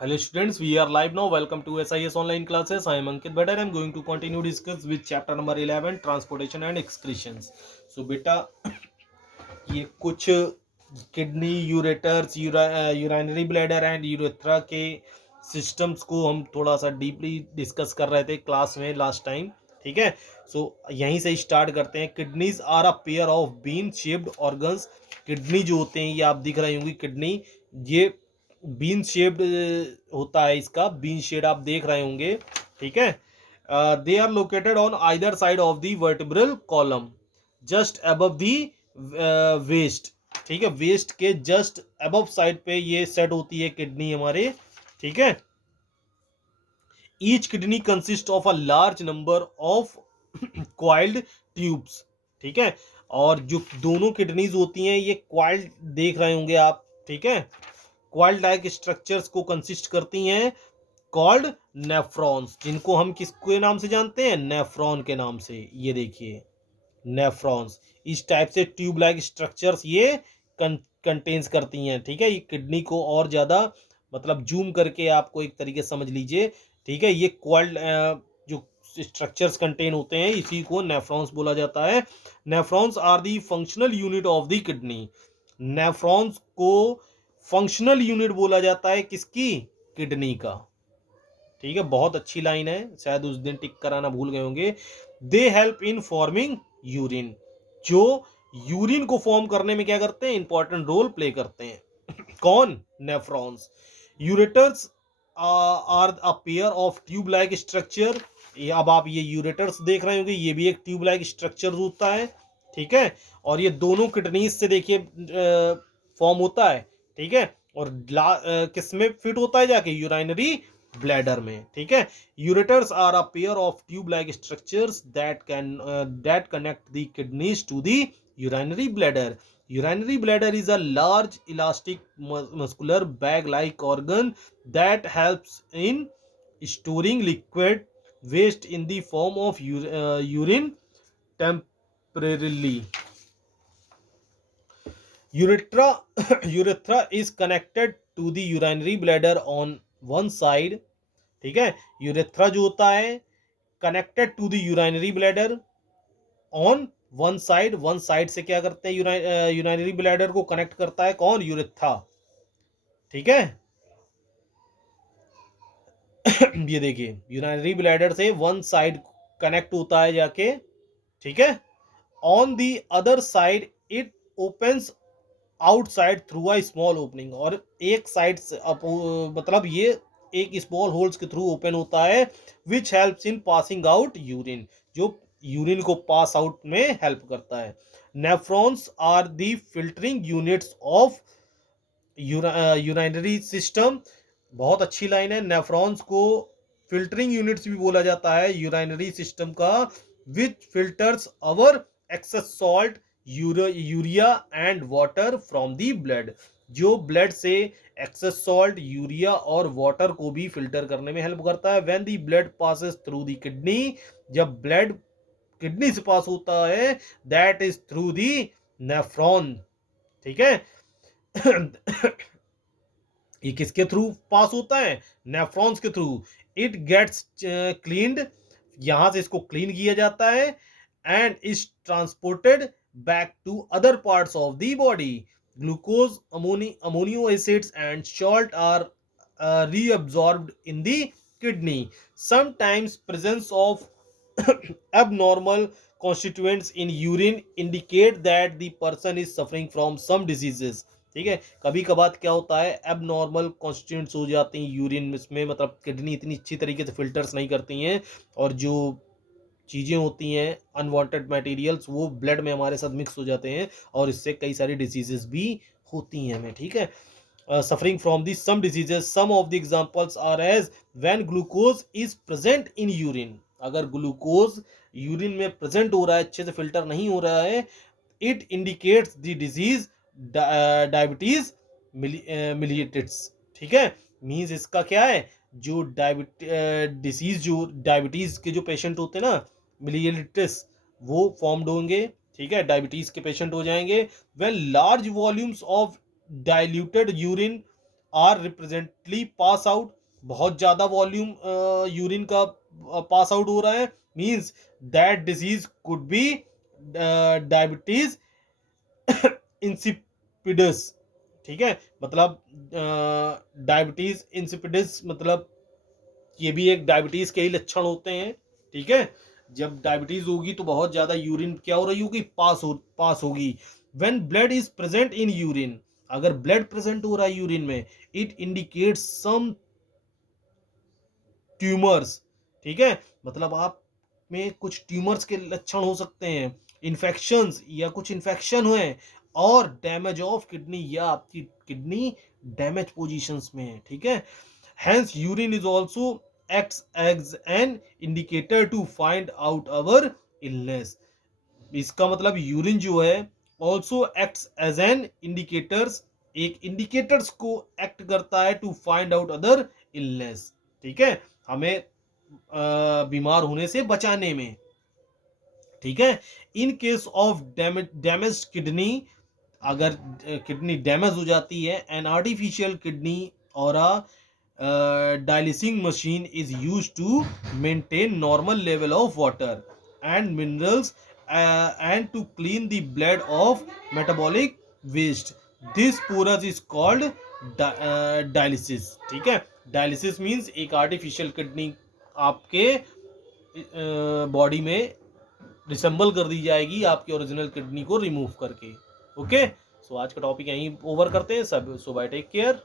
Hello students, we are live now. Welcome to SIS online classes. I am Ankit Bhatter. I am going to continue discuss with chapter number 11 transportation and excretions. So बेटा ये कुछ kidney ureters urinary bladder and urethra के systems को हम थोड़ा सा deeply discuss कर रहे थे क्लास में लास्ट टाइम. ठीक है. सो यहीं से स्टार्ट करते हैं. Kidneys are a pair of bean shaped organs. Kidney जो होते हैं ये आप दिख रही होंगी किडनी, ये बीन शेप्ड होता है. इसका बीन शेड आप देख रहे होंगे. ठीक है. They are located on either side of the vertebral column just above the waist. ठीक है. वेस्ट के जस्ट अबव साइड पे ये सेट होती है किडनी हमारे. ठीक है. Each kidney consist of a large number of coiled tubes. ठीक है. और जो दोनों किडनीज होती हैं ये क्वाइल्ड देख रहे होंगे आप. ठीक है. क्वाइल्ड लाइक स्ट्रक्चर्स को कंसिस्ट करती हैं कॉल्ड नेफ्रॉन्स, जिनको हम किसके नाम से जानते हैं? नेफ्रॉन के नाम से. ये देखिए नेफ्रॉन्स. इस टाइप से ट्यूब लाइक स्ट्रक्चर्स ये कंटेन्स करती हैं. ठीक है. ये किडनी को और ज़्यादा मतलब जूम करके आपको एक तरीके से समझ लीजिए. ठीक है. ये क्वाइल्ड जो स्ट्रक्चर्स कंटेन होते हैं इसी को नेफ्रॉन्स बोला जाता है. Nephrons are the functional unit of the kidney. Nephrons को फंक्शनल यूनिट बोला जाता है किसकी? किडनी का. ठीक है. बहुत अच्छी लाइन है, शायद उस दिन टिक कराना भूल गए होंगे. They help in forming urine. जो यूरिन को फॉर्म करने में क्या करते हैं? इंपॉर्टेंट रोल प्ले करते हैं. कौन? Nephrons. Ureters are a pair of tube like structure. अब आप ये यूरेटर्स देख रहे होंगे, ये भी एक ट्यूब लाइक स्ट्रक्चर होता है. ठीक है. और ये दोनों किडनीज से देखिए फॉर्म होता है. ठीक है. और किस में फिट होता है जाके? यूराइनरी ब्लैडर में. ठीक है. Ureters are a pair of tube like structures that connect the kidneys to the urinary bladder. Urinary bladder is a large elastic muscular bag like organ that helps in storing liquid waste in the form of urine temporarily. Urethra is connected to the urinary bladder on one side. ठीक है. Urethra जो होता है connected to the urinary bladder on one side. One side से क्या करते हैं? Urinary bladder को कनेक्ट करता है कौन? यूरेथ्रा. ठीक है. ये देखिए यूरिनरी ब्लैडर से वन साइड कनेक्ट होता है जाके. ठीक है. On the other side it opens outside through a small opening. और एक साइड से मतलब ये एक स्मॉल होल्स के थ्रू ओपन होता है which helps in passing out urine. जो यूरिन को पास आउट में हेल्प करता है. Nephrons are the filtering units of urinary system. बहुत अच्छी लाइन है. नेफ्रॉन्स को फिल्टरिंग यूनिट्स भी बोला जाता है यूरिनरी सिस्टम का, which filters our excess salt urea and water from the blood. जो ब्लड से एक्सेस सॉल्ट, यूरिया और वाटर को भी फिल्टर करने में हेल्प करता है. When the blood passes through the kidney. जब ब्लड किडनी से पास होता है that is through the nephron. ठीक है. ये किसके थ्रू पास होता है? नेफ्रॉन्स के थ्रू. It gets cleaned. यहां से इसको क्लीन किया जाता है and is transported back to other parts of the body. Glucose, amino acids and salt are reabsorbed in the kidney. Sometimes presence of abnormal constituents in urine indicate that the person is suffering from some diseases. ठीक है. कभी कभार क्या होता है? Abnormal constituents हो जाते हैं यूरिन में, मतलब किडनी इतनी अच्छी तरीके से फिल्टर्स नहीं करती हैं और जो चीज़ें होती हैं अनवांटेड मटेरियल्स वो ब्लड में हमारे साथ मिक्स हो जाते हैं और इससे कई सारी डिजीजेस भी होती हैं हमें. ठीक है. suffering from the some diseases. Some of the examples are as when glucose is present in urine. अगर ग्लूकोज यूरिन में प्रेजेंट हो रहा है, अच्छे से फिल्टर नहीं हो रहा है, it indicates the disease diabetes mellitus. ठीक है. मीन्स इसका क्या है? जो डिसीज जो डायबिटीज के जो पेशेंट होते हैं ना, मिलिएटिस, वो फॉर्म्ड होंगे. ठीक है. डायबिटीज के पेशेंट हो जाएंगे. When large volumes of diluted urine are repeatedly pass out, बहुत ज्यादा वॉल्यूम यूरिन का पास आउट हो रहा है, means that disease could be diabetes insipidus. ठीक है, मतलब डायबिटीज इंसिपिडस मतलब ये भी एक डायबिटीज के ही लक्षण होते हैं। ठीक है, जब डायबिटीज होगी तो बहुत ज्यादा यूरिन क्या हो रही होगी, पास होगी। When blood is present in urine, अगर ब्लड प्रेजेंट हो रहा है यूरिन में, इट इंडिकेट्स सम ट्यूमर्स। ठीक है, मतलब आप में कुछ ट्यूमर्स के लक्षण हो सकते हैं, इन्फेक्शंस या कुछ इन्फेक्शन हुए, और डैमेज ऑफ किडनी या आपकी किडनी डैमेज पोजीशंस में है। ठीक है, hence urine is also acts as an indicator to find out our illness। इसका मतलब यूरिन जो है also acts as an indicators, एक इंडिकेटर्स को एक्ट करता है to find out other illness. ठीक है, हमें बीमार होने से बचाने में। ठीक है, in case of damage kidney, अगर किडनी डैमेज हो जाती है, एन आर्टिफिशियल किडनी और dialysing machine is use to maintain normal level of water and minerals and to clean the blood of metabolic waste. This process is called dialysis. ठीक है, dialysis means एक artificial kidney आपके body में dissemble कर दी जाएगी आपकी original kidney को रिमूव करके। ओके, सो आज का टॉपिक यहीं ओवर करते हैं सब। सो बाय, टेक केयर।